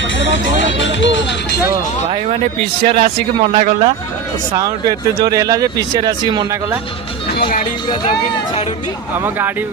तो भाई मैंने पिछर आसिक मना कला साउंड एत जोर है पिछर आसिक मना कला गाड़ी पूरा जगी छाड़ुनी आम गाड़ी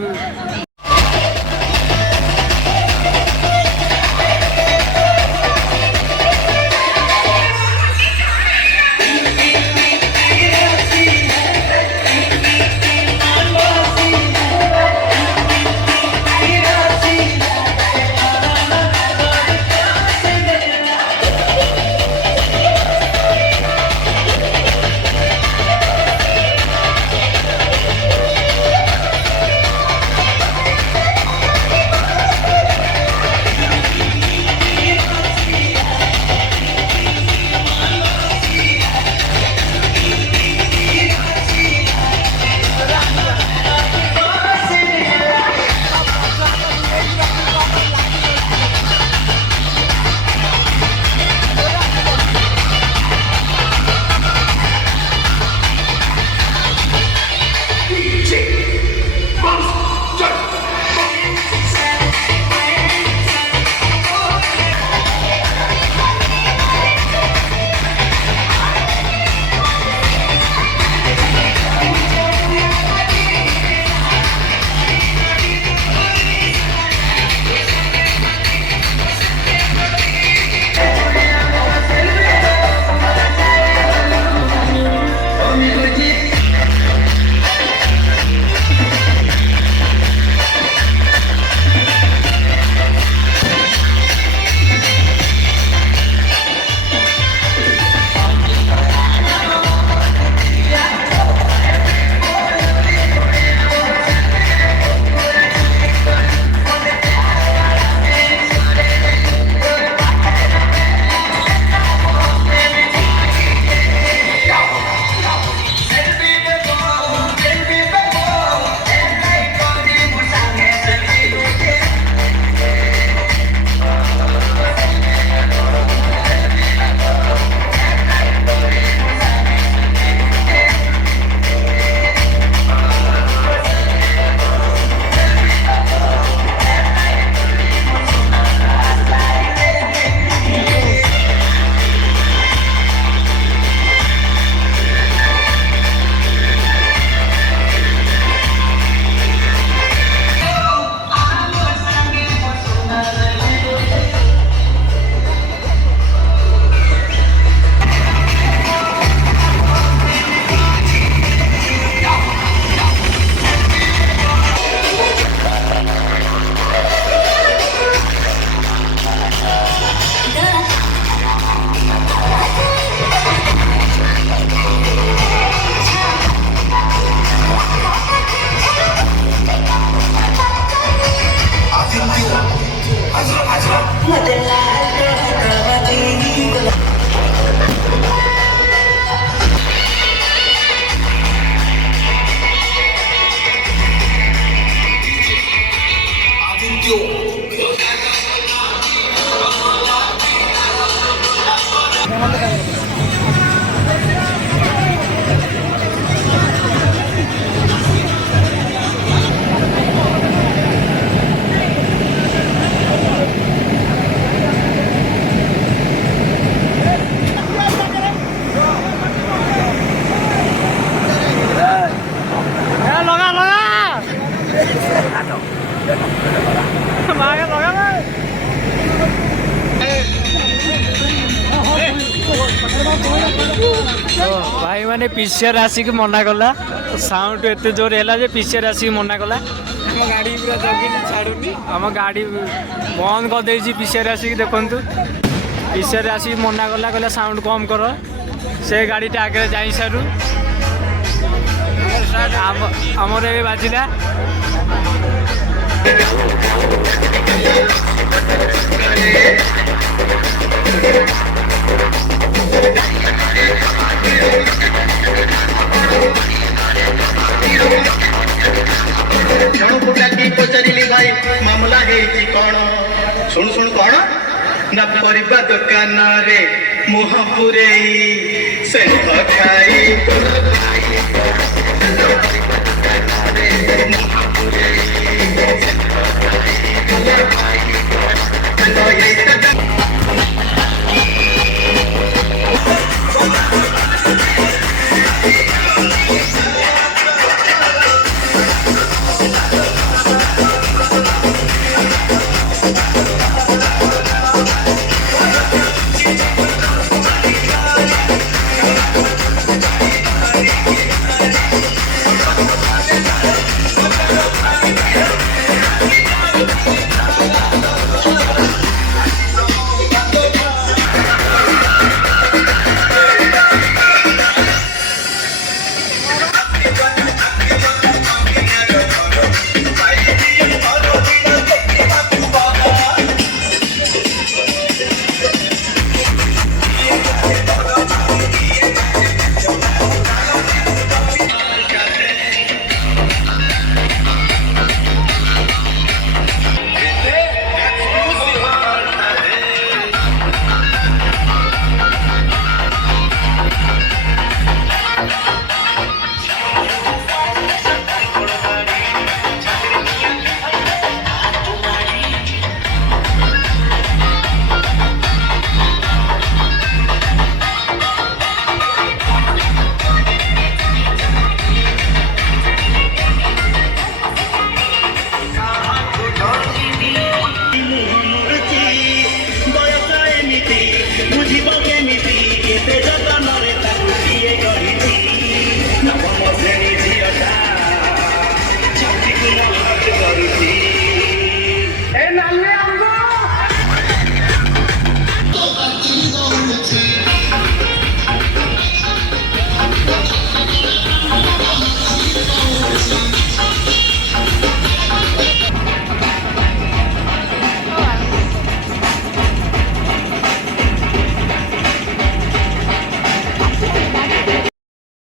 भाई मैंने पिछर आसिक मना कला साउंड एत जोर है पिछर आसिक मना कला गाड़ी पूरा जगी छाड़ुनी आम गाड़ी बंद करदे पिछर आसिक देखु पिछर आसिक मना कला कहला साउंड कम कर से गाड़ी आगे जा सारू आमर ए बाजिला पचारि भाई मामला है कौन शुणु शुणु कौन ना परिबा दुकान रे मुह पुरे से खाई